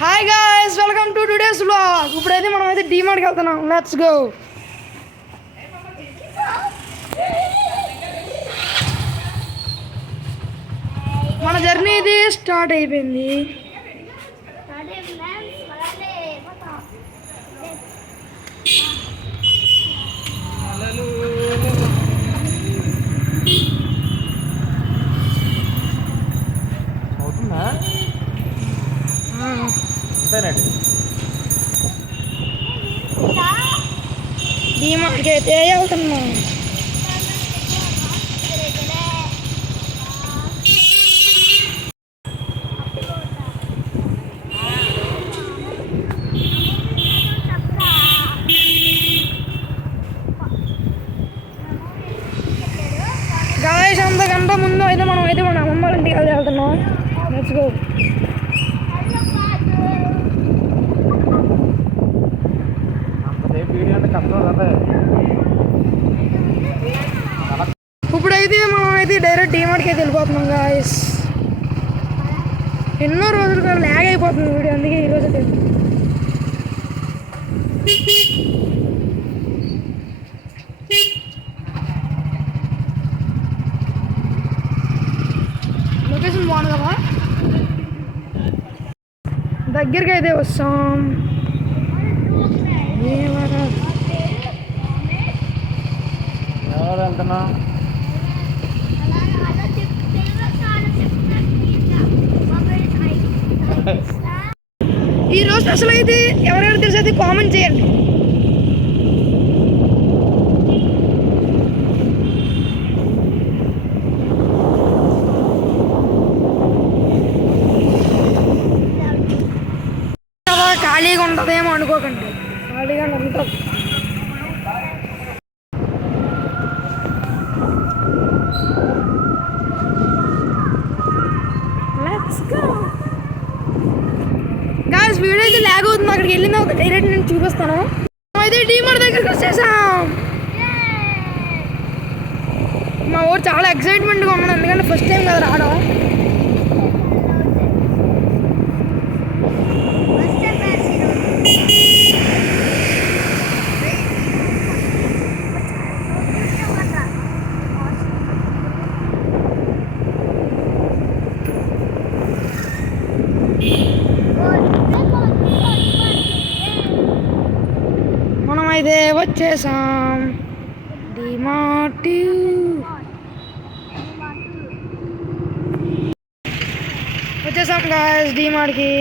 Hi guys, welcome to today's vlog. ఇప్పుడైతే మనం అయితే డీమార్ట్కి వెళ్తున్నాం. Let's go. మన జర్నీ ఇది స్టార్ట్ అయిపోయింది. అవుతుందా? డీమార్ట్కి అయితే వెళ్తున్నాం. గాయస్, అంతకంటే ముందు అయితే మనం మన అమ్మమ్మ వాళ్ళ ఇంటికి వెళ్తున్నాం. Let's go. ఇప్పుడైతే మనం అయితే డైరెక్ట్ డీమార్ట్కి అయితే వెళ్ళిపోతున్నాం గాయస్. ఎన్నో రోజులుగా ల్యాగ్ అయిపోతుంది వీడియో, అందుకే ఈరోజు అయితే లొకేషన్ బాగుంది కదా. దగ్గరికి అయితే వస్తాం. ఎవరు వెళ్తున్నా? ఈరోజు స్పెషల్ అయితే ఎవరెవరు తెలిసి అయితే కామెంట్ చేయండి. ఖాళీగా ఉంటుందేమో అనుకోకండి, ఖాళీగా ఉంటుంది. గాయ్స్, వీడియో అయితే ల్యాగ్ అవుతుంది. అక్కడికి వెళ్ళిన తర్వాత డైరెక్ట్ నేను చూపిస్తాను. అయితే డీమార్ట్ దగ్గరికి వచ్చేసాం. మా ఊరు చాలా ఎక్సైట్మెంట్గా ఉన్నాను, ఎందుకంటే ఫస్ట్ టైం కదా రావడం. మనమైతే వచ్చేసాం డీమార్ట్. వచ్చేసాం గాయ్స్ డీమార్ట్కి.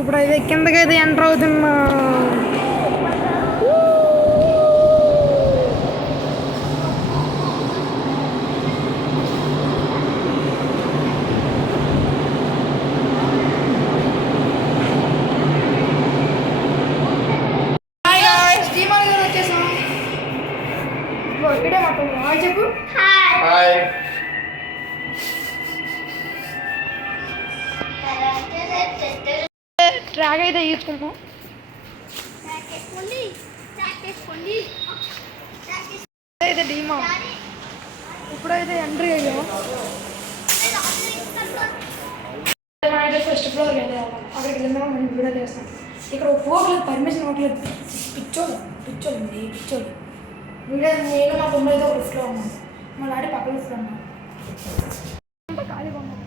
ఇప్పుడైతే కిందకైతే ఎంటర్ అవుతున్నా. చెప్పు హాయ్. ట్రాక్ అయితే తీసుకుంటాం. అయితే డీమా ఇప్పుడైతే ఎంట్రీ అయ్యాం. ఫస్ట్ ఫ్లోర్కి వెళ్ళాం. అక్కడికి వెళ్ళినా మనం వీడియో చేస్తాం. ఇక్కడ పోవట్లేదు, పర్మిషన్ ఇవ్వట్లేదు. పిచ్చోళ్ళు నేను మా తొమ్మిది అయితే ఒక లిఫ్ట్లో ఉన్నాను, మా డాడీ పక్క లిఫ్ట్లో ఉన్నాను. ఖాళీగా ఉన్నాం.